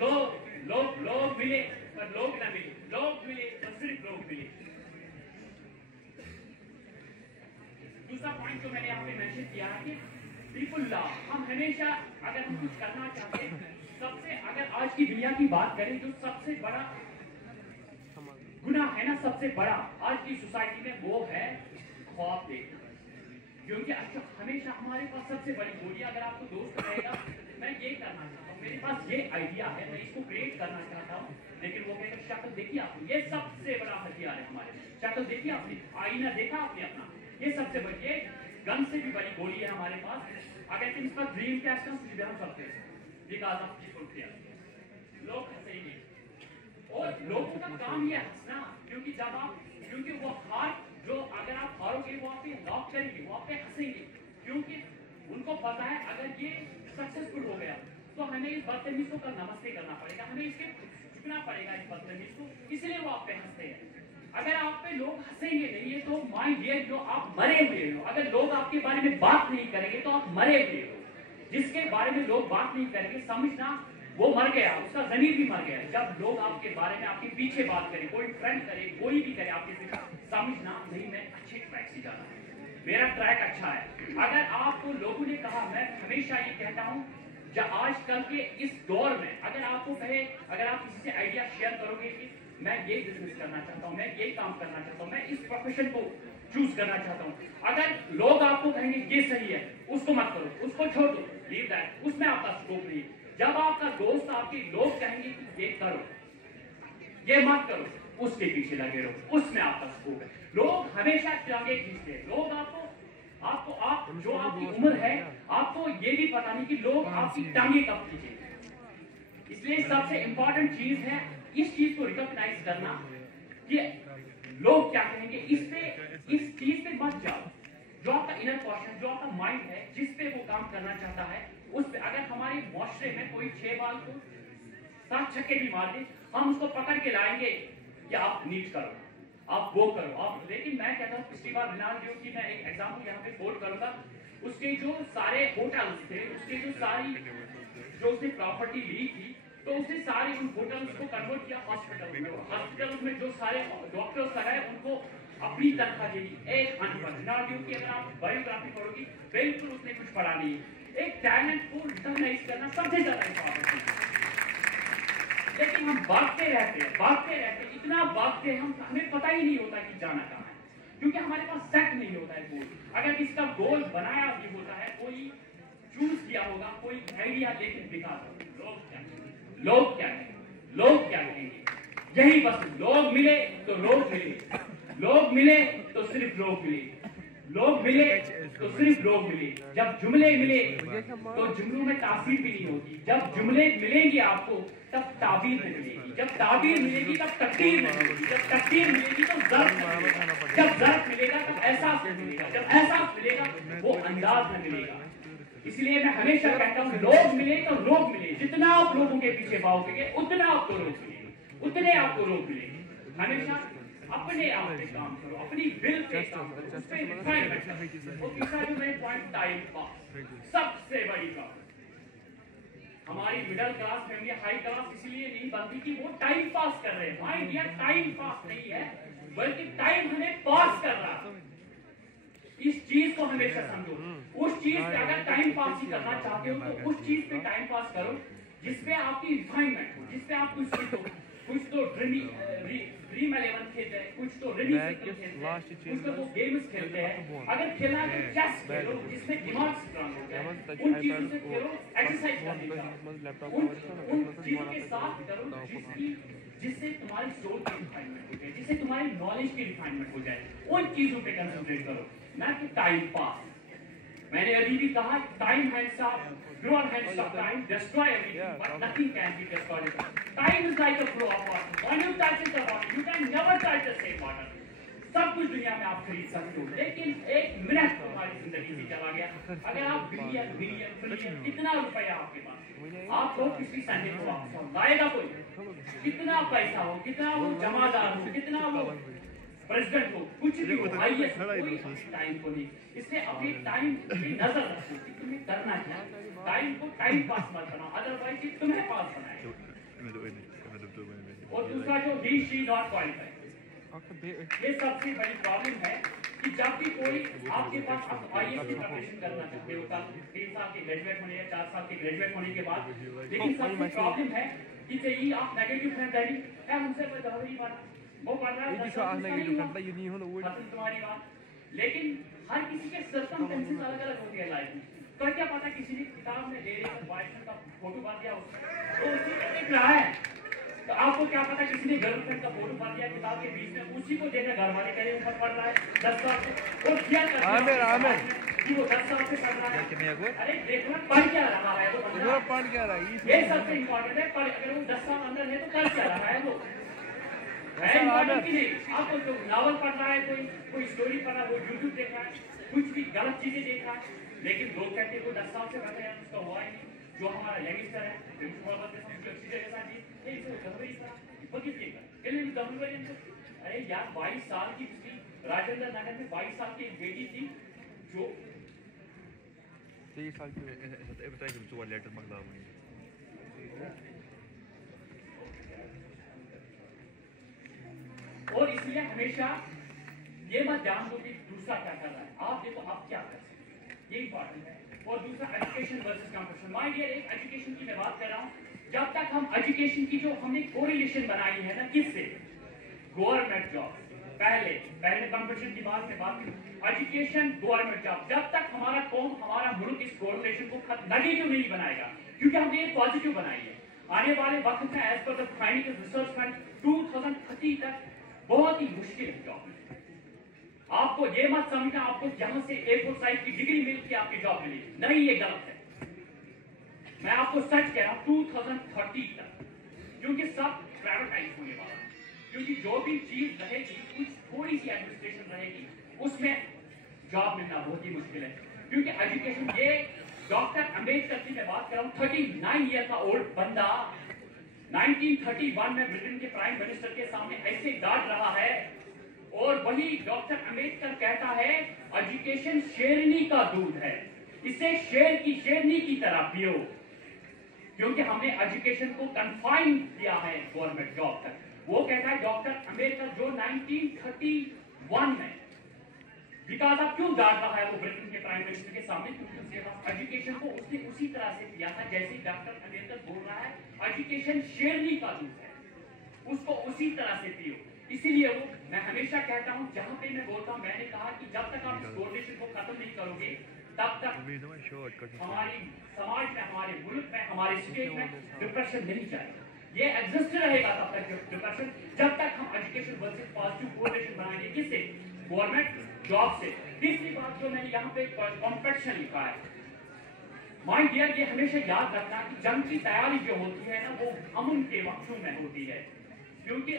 लोग मिले पर लोग न मिले, लोग मिले पर सिर्फ लोग मिले। दूसरा पॉइंट जो मैंने यहाँ पे मेंशन किया है कि पीपल लॉ, हम हमेशा अगर हम कुछ करना चाहते हैं, सबसे अगर आज की दुनिया की बात करें तो सबसे बड़ा गुनाह है ना, सबसे बड़ा आज की सोसाइटी में वो है ख्वाब देखना। क्योंकि अच्छा हमेशा हमारे पास सबसे बड़ी गोली, अगर आपको दोस्त रहेगा मैं ये करना चाहता हूँ, मेरे पास ये आइडिया है, मैं इसको क्रिएट करना चाहता हूँ, लेकिन वो कहकर शक्ल देखिए आपने, ये सबसे बड़ा हथियार है हमारे। शक्ल देखिए आपने, आईना देखा आपने अपना, ये सबसे बड़ी, ये गन से भी बड़ी गोली है हमारे पास। अगर तुम इसका ड्रीम कैस्ट हम सकते हैं, बिकॉज ऑफ पीपल फियर। लोग हंसेंगे और लोगों का काम ये हंसना, क्योंकि वो हार जो अगर आप हारोगे वो आप पे लॉक करेंगे, वो आप पे हंसेंगे, क्योंकि उनको पता है अगर ये सक्सेसफुल हो गया तो हमें इस बदतमीज को कल नमस्ते करना पड़ेगा, हमें इसके झुकना पड़ेगा इस बदतमीज को, इसलिए वो आप पे हंसते हैं। अगर आप पे लोग हंसेंगे नहीं है तो माइंड ये जो आप मरे हुए हो, अगर लोग आपके बारे में बात नहीं करेंगे तो आप मरे हुए हो। जिसके बारे में लोग बात नहीं करेंगे समझना वो मर गया, उसका ज़मीर भी मर गया। जब लोग आपके बारे में आपके पीछे बात करें, कोई फ्रेंड करे, कोई भी करे आपके पीछे, समझना नहीं मैं अच्छे ट्रैक से जा रहा हूँ, मेरा ट्रैक अच्छा है। अगर आपको लोगों ने कहा, मैं हमेशा ये कहता हूँ जब आजकल के इस दौर में अगर आपको कहे, अगर आप किसी से आइडिया शेयर करोगे कि मैं ये बिजनेस करना चाहता हूँ, मैं ये काम करना चाहता हूँ, मैं इस प्रोफेशन को चूज करना चाहता हूँ, अगर लोग आपको कहेंगे ये सही है, उसको मत करो, उसको छोड़ दो, लीव दैट, उसमें आपका स्कोप नहीं। जब आपका दोस्त आपके लोग कहेंगे कि ये करो, ये मत करो, उसके पीछे लगे रहो, उसमें आपका स्कोप है। लोग हमेशा टांगे खींचते हैं, लोग आपको आप जो आपकी उम्र है आपको ये भी पता नहीं कि लोग आपकी टांगे कब खींचेंगे। इसलिए सबसे इंपॉर्टेंट चीज है इस चीज को रिकॉग्नाइज करना कि लोग क्या कहेंगे, इस चीज पे मत जाओ। जो आपका इनर क्वेश्चन, जो आपका माइंड है, जिस पे वो काम करना चाहता है उस पे अगर हमारे मुआशरे में कोई 6 बाल को 7 छक्के भी मार दे, हम उसको पकड़ के लाएंगे कि आप नीट करो, आप वो करो, आप। लेकिन मैं कहता हूँ पिछली बार रिनाल्डो की मैं एक एग्जाम्पल यहाँ पे कोट करूंगा, उसके जो सारे होटल्स थे, उसके जो सारी जो उसने प्रॉपर्टी ली थी, तो उसने सारे उन होटल्स को कन्वर्ट किया हॉस्पिटल में। हॉस्पिटल में जो सारे डॉक्टर्स लगाए उनको अपनी तनख्वाह दी। एक रिनाल्डो की अगर आप बायोग्राफी पढ़ोगी, बिल्कुल उसने कुछ पढ़ा नहीं। एक टैलेंट को रिकॉग्नाइज करना सबसे ज्यादा इंपॉर्टेंट है। लेकिन हम भागते रहते इतना भागते हैं, हमें पता ही नहीं होता कि जाना कहाँ है, क्योंकि हमारे पास सेट नहीं होता है गोल। अगर इसका गोल बनाया भी होता है, कोई चूज किया होगा, कोई आइडिया, लेकिन विकास लोग क्या कहेंगे, यही बस। लोग मिले तो लोग मिले, लोग मिले तो सिर्फ लोग मिले, लोग मिले तो सिर्फ लोग मिले। जब जुमले मिले तो जुमलों में तासीर भी नहीं होगी। जब जुमले मिलेंगे आपको तब ताबीर मिलेगी, जब ताबीर मिलेगी तब तकदीर मिलेगी, जब तकदीर मिलेगी तो ज़र्फ मिलेगा, जब ज़र्फ मिलेगा तब एहसास मिलेगा, जब एहसास मिलेगा वो अंदाज में मिलेगा। इसलिए मैं हमेशा कहता हूँ लोग मिले तो लोग मिले। जितना आप लोगों के पीछे भागोगे उतना आपको लोग मिलेंगे, उतने आपको लोग मिलेंगे। हमेशा अपने आप पे काम करो, अपनी विल पे काम करो, उस पे रिफाइनमेंट करो। और तीसरा जो मेन पॉइंट, टाइम पास सबसे बड़ी प्रॉब्लम। हमारी middle class family high class इसलिए नहीं बनती कि वो टाइम पास कर रहे हैं। माय डियर, टाइम पास नहीं है, बल्कि टाइम हमें पास कर रहा है। इस चीज को हमेशा समझो। उस चीज पे अगर टाइम पास ही करना चाहते हो तो उस चीज पे टाइम पास करो जिसपे आपकी रिफाइनमेंट हो, जिसपे आप कुछ तो ड्रीम 11 खेलते हैं, कुछ तो रिमी खेलते हैं, कुछ तो वो गेम्स खेलते हैं। अगर खेलना है तो चेस खेलो जिसमें दिमाग स्ट्रांग हो जाए, उन चीजों से खेलो, एक्सरसाइज करने का उन चीजों के साथ करो जिससे तुम्हारी सोल की रिफाइनमेंट हो जाए, जिससे तुम्हारी नॉलेज की रिफाइनमेंट हो जाए। उन चीजों पे कंसंट्रेट करो, ना कि टाइम पास। मैंने अभी भी कहा, time hands up, your hands of time destroy everything, but nothing can be destroyed. Time is like a flow of water. When you touch the water, you can never touch the same water. सब कुछ दुनिया में आप खरीद सकते हो, लेकिन एक मिनट तुम्हारी जिंदगी से चला गया। अगर आप बिलियन कितना रुपया आपके पास, आप लोग किसी संडे को वापस लाएगा कोई? कितना पैसा हो, कितना वो जमादार हो, कितना वो प्रेसिडेंट हो, कुछ भी हो, हाईएस्ट कोई टाइम को नहीं। इसलिए अपने टाइम की नजर रखो कि तुम्हें करना क्या। टाइम को टाइम पास मत बनाओ, अदरवाइज ये तुम्हें पास बनाएगा। और दूसरा जो ही शी नॉट क्वालिफाइड, ये सबसे बड़ी प्रॉब्लम है कि जब भी कोई आपके पास, आप आईएएस की प्रिपरेशन करना चाहते हो, 3 साल के ग्रेजुएट होने या 4 साल के ग्रेजुएट होने के बाद, लेकिन सबसे प्रॉब्लम है कि चाहिए आप नेगेटिव मेंटालिटी है, हमसे कोई जरूरी नहीं पढ़ा, वो पढ़ रहा है तुम्हारी बात। लेकिन हर किसी के सर्कमस्टेंसेस अलग अलग होते हैं लाइफ में। तो क्या पता किसी ने किताब में ले लिया, बॉयफ्रेंड का फोटो भर दिया उसमें, तो उसी को देख रहा है। तो आपको क्या पता किसी ने गर्लफ्रेंड का फोटो भर दिया किताब के बीच में, उसी को देखकर घर वाले कह रहे ऊपर पढ़ रहा है 10 साल से, और किया कि वो 10 साल से पढ़ रहा है। अरे देखना पढ़ क्या रहा है वो बंदा, पढ़ क्या रहा है, ये सबसे इम्पोर्टेंट है। अगर वो 10 साल अंदर है तो कर क्या रहा है वो, आपको जो नावल पढ़ रहा है, कोई स्टोरी पढ़ रहा है, वो यूट्यूब देख रहा है, कुछ भी गलत चीजें देख रहा है। लेकिन लोग कहते हैं वो 10 साल से बैठे हैं, उसका हुआ ही नहीं। जो हमारा यंगस्टर है अरे यार 22 साल की उसकी राजेंद्र नगर में 22 साल की एक बेटी थी जो 23 साल की लेटर मंगला हुई। और इसलिए हमेशा ये मत जान दो कि दूसरा क्या कर रहा है, आप देखो आप क्या कर सकते हैं, ये इंपॉर्टेंट है। और दूसरा education versus competition. My dear, एक एजुकेशन की मैं बात कर रहा हूँ, जब तक हम एजुकेशन की जो हमने कोरिलेशन बनाई है ना, किससे, गवर्नमेंट जॉब, पहले कंपटीशन की बात की, एजुकेशन गवर्नमेंट जॉब, जब तक हमारा कौम, हमारा मुल्क इस कोरिलेशन को नेगेटिव नहीं बनाएगा, क्योंकि हमने एक पॉजिटिव बनाई है। आने वाले वक्त में as per the financial research fund 2030 तक बहुत ही मुश्किल है जॉब। आपको ये मत समझना आपको जहां से A4 साइज की डिग्री मिल के आपकी जॉब मिली, नहीं, ये गलत है। मैं आपको सच कह रहा हूं 2030 तक, क्योंकि सब प्राइवेटाइज होने वाला है, क्योंकि जो भी चीज रहेगी, कुछ थोड़ी सी एडमिनिस्ट्रेशन रहेगी, उसमें जॉब मिलना बहुत ही मुश्किल है। क्योंकि एजुकेशन ये डॉक्टर अंबेडकर की मैं बात कर रहा हूँ, 39 ईयर का ओल्ड बंदा 1931 में ब्रिटेन के प्राइम मिनिस्टर के सामने ऐसे डांट रहा है, और वही डॉक्टर अंबेडकर कहता है एजुकेशन शेरनी का दूध है, इसे शेरनी की तरह पियो, क्योंकि हमने एजुकेशन को कन्फाइन किया है गवर्नमेंट जॉब तक। वो कहता है डॉक्टर अंबेडकर जो 1931 में बिकॉज आप क्यों डांट रहा है वो ब्रिटेन के प्राइम मिनिस्टर के सामने, क्योंकि उसके पास एजुकेशन को उसने उसी तरह से किया था जैसे डॉक्टर अंबेडकर बोल रहा है एजुकेशन शेरनी का दूध है, उसको उसी तरह से पियो। इसीलिए वो मैं हमेशा कहता हूं, जहां पे मैं बोलता हूं, मैंने कहा कि जब तक आप इस डोनेशन को खत्म नहीं करोगे तब तक हमारी समाज में, हमारे मुल्क में, हमारे स्टेट में डिप्रेशन नहीं जाएगा। ये एग्जिस्ट रहेगा तब तक डिप्रेशन, जब तक हम एजुकेशन वर्सेस पॉजिटिव कोरिलेशन बनाएंगे। किससे? गवर्नमेंट जॉब से। तीसरी बात जो मैंने यहाँ पे कॉम्पिटिशन लिखा है, माय डियर, ये हमेशा याद रखना कि जंग की तैयारी जो होती है ना, वो अमन के वक्तों में होती है, क्योंकि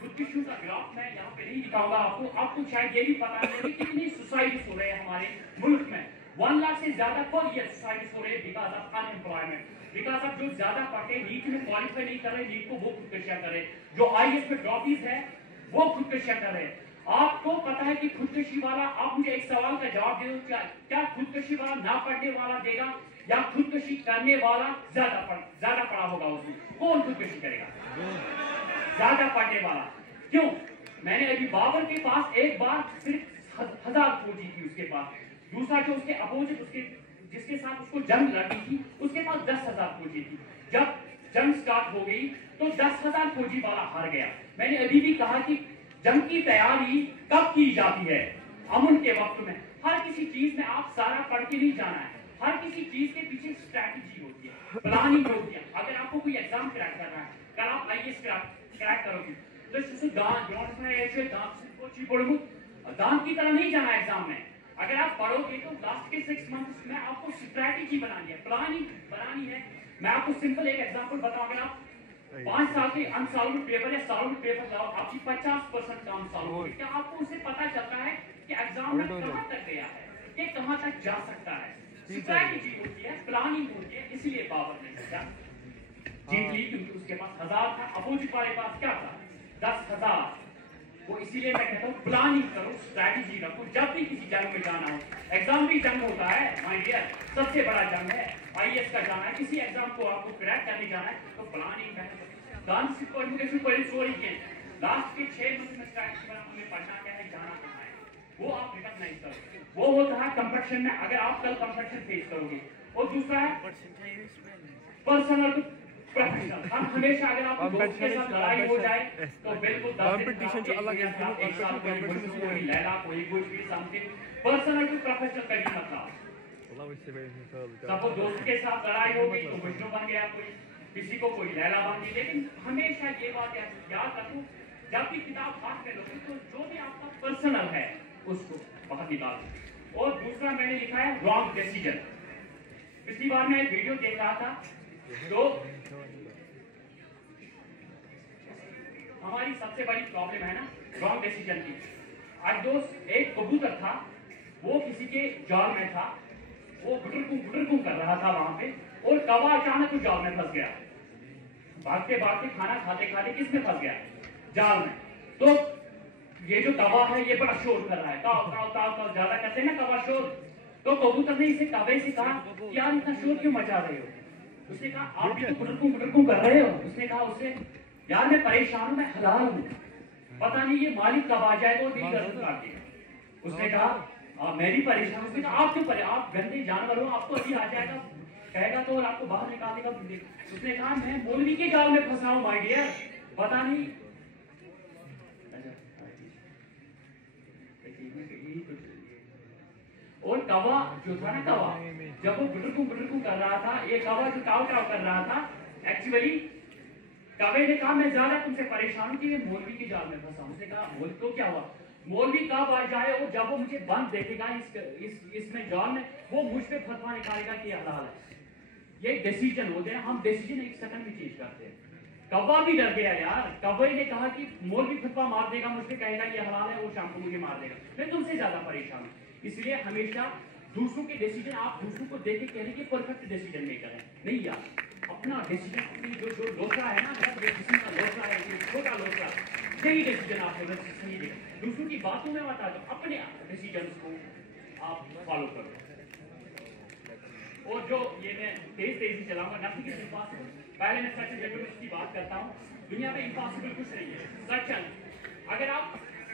खुदकुशियों का ग्राफ मैं यहाँ पे नहीं दिखाऊंगा आपको शायद ये भी पता नहीं कि कितनी सुसाइड्स हो रहे हैं हमारे मुल्क में। 1 लाख से ज्यादा पर ईयर सुसाइड्स हो रहे हैं because of unemployment, because of जो ज्यादा पढ़े नीट में क्वालिफाई नहीं कर रहे, नीट को वो खुदकुशियां कर रहे, जो आईएएस में ड्रॉपीज है वो खुदकुशियां कर रहे हैं। आपको पता है कि खुदकुशी वाला, आप मुझे एक सवाल का जवाब दे दो, क्या खुदकुशी वाला ना पढ़ने वाला देगा या खुदकुशी करने वाला ज्यादा पढ़ा होगा? उसमें कौन खुदकुशी करेगा? ज्यादा पढ़ने वाला। क्यों? मैंने अभी बाबर के पास एक बार सिर्फ 1000 फौजी थी उसके पास, दूसरा जो उसके अपोजिट, उसके जिसके साथ उसको जंग लड़नी थी, उसके पास 10,000 फौजी थी। जब जंग स्टार्ट हो गई तो 10,000 फौजी वाला हार गया। मैंने अभी भी कहा कि जंग की तैयारी कब की जाती है? अमन के वक्त में। हर किसी चीज में आप सारा पढ़ के नहीं जाना है, हर किसी चीज के पीछे स्ट्रैटेजी होती है, प्लानिंग होती है। अगर आपको कोई एग्जाम क्रैक करना है, कल आप आईएएस क्रैक करोगे तो दान की तरह नहीं जाना एग्जाम में। अगर आप पढ़ोगे तो लास्ट के 6 मंथ्स में आपको स्ट्रैटेजी बनानी है, प्लानिंग बनानी है। मैं आपको सिंपल एक एग्जांपल बताऊं, अगर आप 5 साल के अनसॉल्व्ड पेपर या सॉल्व्ड पेपर लाओ, आपकी 50% काम सॉल्व होगी, क्या आपको उससे पता चलता है कि एग्जाम में कहां तक गया है, कि कहां तक जा सकता है? स्ट्रैटेजी होती है, प्लानिंग होती है। इसलिए बाबर ने सोचा जीत ली, क्योंकि उसके पास 1000 था, अपोजिट वाले पास क्या था? 10,000। वो इसीलिए मैं कहता हूँ प्लानिंग करो, स्ट्रैटेजी रखो। जब भी किसी जंग में जाना हो, एग्जाम भी जंग होता है माय डियर, सबसे बड़ा जंग है, आईएएस का जाना है, किसी एग्जाम को आपको क्रैक करने जाना है तो प्लानिंग है। डांस एजुकेशन पहले सॉरी किए, लास्ट के 6 मंथ में स्ट्रैटेजी बना, हमें पढ़ना क्या है, जाना कहाँ है, वो आप रिकॉग्नाइज करो। वो होता है कंपटीशन में, अगर आप कल कंपटीशन फेस करोगे। और दूसरा है पर्सनल टू प्रोफेशनल। हम हमेशा, अगर आप दोस्त के साथ लड़ाई हो जाए तो बिल्कुल कंपटीशन से अलग है, कोई लैला, कोई कुछ भी समथिंग, पर्सनल टू प्रोफेशनल का ही मतलब। सपोज दोस्त के साथ लड़ाई हो गई तो विष्णु बन गया कोई, किसी को कोई लैला बन गई। लेकिन हमेशा ये बात याद रखो, जब भी किताब हाथ में लोगे तो जो भी आपका पर्सनल है उसको बाहर निकालो। और दूसरा मैंने लिखा है रॉन्ग डिसीजन। पिछली बार मैं एक वीडियो देख रहा था, तो हमारी सबसे बड़ी प्रॉब्लम है ना रॉन्ग डिसीजन की। आज दोस्त, एक कबूतर था, वो किसी के जाल में था, वो गुटरकू कर रहा था वहां पे, और कौवा अचानक उस जाल में फंस गया। भागते भागते खाना खाते खाते किस में फंस गया? जाल में। तो ये जो कौवा है ये बड़ा शोर कर रहा है, काव काव काव काव, ज्यादा करते हैं ना कौवा शोर। तो कबूतर ने इसे कौवे से कहा, यार इतना शोर क्यों मचा रहे हो? उसने कहा, आप भी तो गुटरकू कर रहे हो। उसने कहा उससे, यार मैं परेशान हूं, मैं हलाल हूं, पता नहीं ये मालिक कब आ जाएगा और मेरी गर्दन काट देगा। उसने कहा मैं भी परेशान। उसने कहा आप क्यों आप गंदे जानवर हो, आपको अभी आ जाएगा, कहेगा तो, और आपको बाहर निकाल देगा। उसने कहा मैं मौलवी के जाल में फंसा हूं माय डियर, पता नहीं। और कौवा जो था ना, कौवा जब वो गुटरकू कर रहा था, ये कौवा जो टाव टाव कर रहा था, एक्चुअली कौवे ने कहा मैं ज्यादा तुमसे परेशान हूं कि मैं मौलवी की जाल में फंसा हूं। उसने कहा मौलवी तो क्या हुआ, मौलवी कब आ जाए और जब वो मुझे बंद देखेगा इसमें जाल में, वो मुझ पे फतवा निकालेगा कि हलाल है। ये डिसीजन होते हैं, हम डिसीजन एक सेकंड में चेंज करते हैं। कौवा भी डर गया यार, कौवे ने कहा कि मौलवी फतवा मार देगा, मुझ पे कहेगा ये हलाल है, वो शाम को मुझे मार देगा, मैं तुमसे ज्यादा परेशान हूं। इसलिए हमेशा दूसरों के डिसीजन आप दूसरों को देख के कह रहे कि परफेक्ट डिसीजन मेकर है, नहीं यार, अपना डिसीजन अपनी जो लोचा है ना, मतलब ये किसी का लोचा है, ये छोटा लोचा, यही डिसीजन आप सही दे। दूसरों की बातों में मत आ जाओ, अपने डिसीजन को आप फॉलो करो। और जो ये मैं तेजी चलाऊंगा, नथिंग इज इम्पॉसिबल। पहले मैं सचिन तेंदुलकर की बात करता हूँ, दुनिया में इम्पॉसिबल कुछ नहीं है। सचिन, अगर आप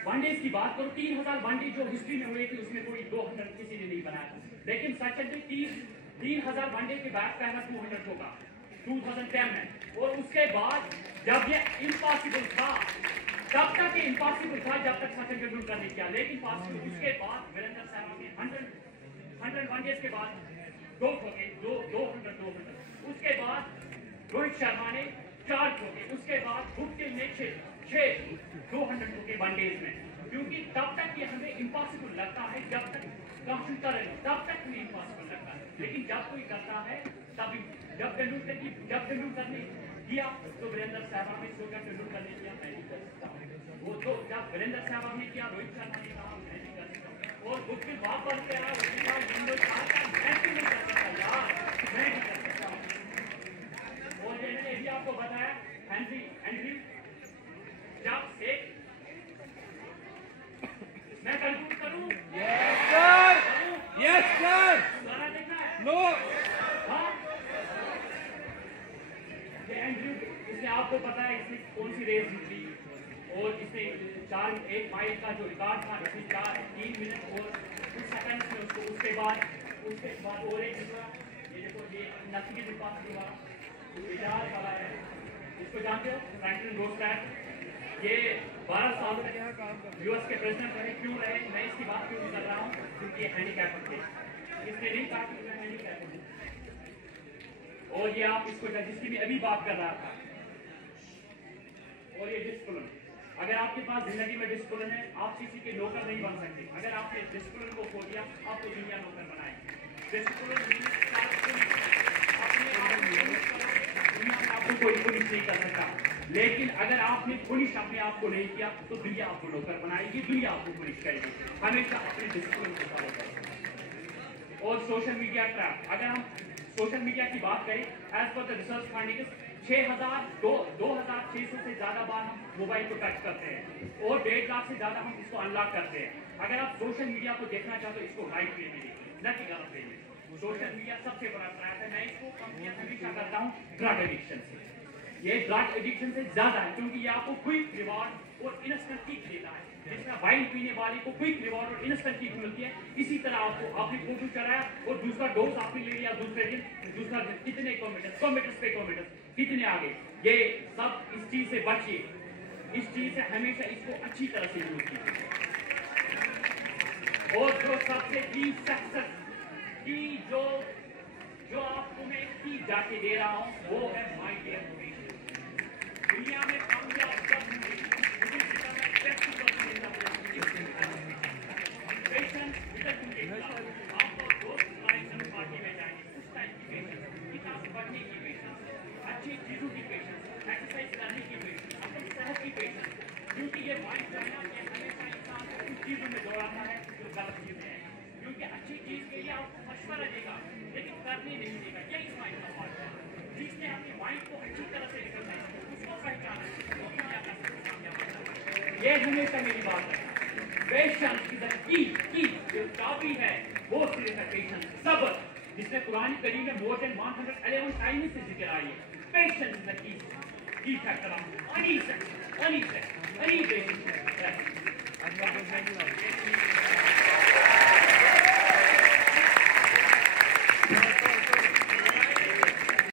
वनडेज की बात करो, 3000 वनडे जो हिस्ट्री में हुए थे उसमें कोई 200 किसी ने नहीं बनाया था, लेकिन सचिन ने 3000 वनडे के बाद पहला 200 होगा 2010 में, और उसके बाद जब ये इम्पॉसिबल था, तब तक ये इम्पॉसिबल था जब तक सचिन तेंदुलकर ने किया, लेकिन पॉसिबल उसके बाद वीरेंद्र सहवाग ने 100 वनडेज के बाद 200, उसके बाद रोहित शर्मा ने 4 ठोके, उसके बाद गुप्टिल ने 6 200 ठोके वनडेज में, क्योंकि तब तक ये हमें इम्पॉसिबल लगता है, जब तक कंप्यूटर करे तब तक हमें इम्पॉसिबल लगता है, लेकिन जब कोई करता है तभी, जब तेंदुलकर ने किया तो वीरेंद्र सहवाग ने सोचा, तेंदुलकर ने किया मैं नहीं कर सकता, वो तो जब वीरेंद्र सहवाग ने किया, रोहित शर्मा ने कहा मैं नहीं कर सकता, और गुप्टिल वापस से आया, उसके बाद विंडोज कहा मैं नहीं कर सकता यार, मैं नहीं कर सकता। और मैंने भी आपको बताया, एंड्रयू जब से मैं कंक्लूड करूं, यस सर, गाना देखना है, नो, हाँ, ये एंड्रयू, इसने आपको पता है इसने कौन सी रेस जीती, और इसने 1 माइल का जो रिकॉर्ड था, इसने 3 मिनट और कुछ सेकंड में उसको, उसके बाद और एक दूसरा, ये देखो ये नथिंग इज इम्पॉसिबल वाला विचार वाला है, इसको जानते हो, फ्रैंकलिन रोजवेल्ट, ये 12 साल तक यूएस के प्रेसिडेंट रहे, क्यों रहे, मैं इसकी बात क्यों नहीं कर रहा हूँ, क्योंकि ये हैंडीकैप थे, इसने नहीं कहा कि मैं हैंडीकैप हूँ, और ये आप इसको जिसकी भी अभी बात कर रहा था, और ये डिसिप्लिन, अगर आपके पास जिंदगी में डिसिप्लिन है, आप किसी के नौकर नहीं बन सकते, अगर आपने डिसिप्लिन को खो दिया, आपको दुनिया नौकर बनाएगी, डिसिप्लिन दुनिया में आपको कोई पुलिस नहीं कर सकता, लेकिन अगर आपने पुलिस अपने आप को नहीं किया तो दुनिया आपको नौकर बनाएगी, दुनिया आपको पुलिस करेगी, हमेशा अपने डिसिप्लिन को फॉलो करें। और सोशल मीडिया ट्रैप, अगर हम सोशल मीडिया की बात करें, as per the research finding 2600 से ज्यादा बार हम मोबाइल को टच करते हैं, और 1.5 लाख से ज्यादा हम इसको अनलॉक करते हैं। अगर आप सोशल मीडिया को देखना चाहते हो, इसको राइट वे में देखिए, न कि गलत वे में। सोशल मीडिया सबसे बड़ा ट्रैप है, मैं इसको कंपेयर हमेशा करता हूँ ड्रग एडिक्शन से। ये ड्रग एडिक्शन से ज्यादा है, क्योंकि ये आपको क्विक रिवॉर्ड और इंस्टेंट किक देता है, जिसमें वाइन पीने वाले को क्विक रिवॉर्ड और इंस्टेंट किक मिलती है, इसी तरह आपको आपने फोटो चढ़ाया और दूसरा डोज आपने ले लिया, दूसरे दिन कितने किलोमीटर कितने आगे, ये सब इस चीज से बचिए, इस चीज से हमेशा इसको अच्छी तरह से यूज कीजिए। और जो सबसे की सक्सेस की जो आपको मैं की जाके दे रहा हूं, वो है माय डियर मोटिवेशन। दुनिया में कामयाब सब आपको दोस्त पार्टी में जाएंगे, उस टाइम की पेशेंस, किताब पढ़ने की पेशेंस, अच्छी चीजों की पेशेंस, एक्सरसाइज करने की पेशेंस, अपनी सेहत की पेशेंस, क्योंकि ये माइंड जो है ना, ये हमेशा इंसान को उन चीजों में दौड़ाता है जो गलत चीजें हैं, क्योंकि अच्छी चीज के लिए आपको मशवरा देगा लेकिन करने नहीं देगा, यही इस माइंड का पार्ट है। जिसने अपने माइंड को अच्छी तरह से निकलना है, उसको पहचाना है, वो क्या कर सकता है, ये हमेशा मेरी बात है। पेशेंस इज द की जो चाबी है, वो सिर्फ है पेशेंस, सब्र, जिसने कुरान करीम में मोर देन 111 टाइम्स से जिक्र आई है। Patience is the key factor of any patience.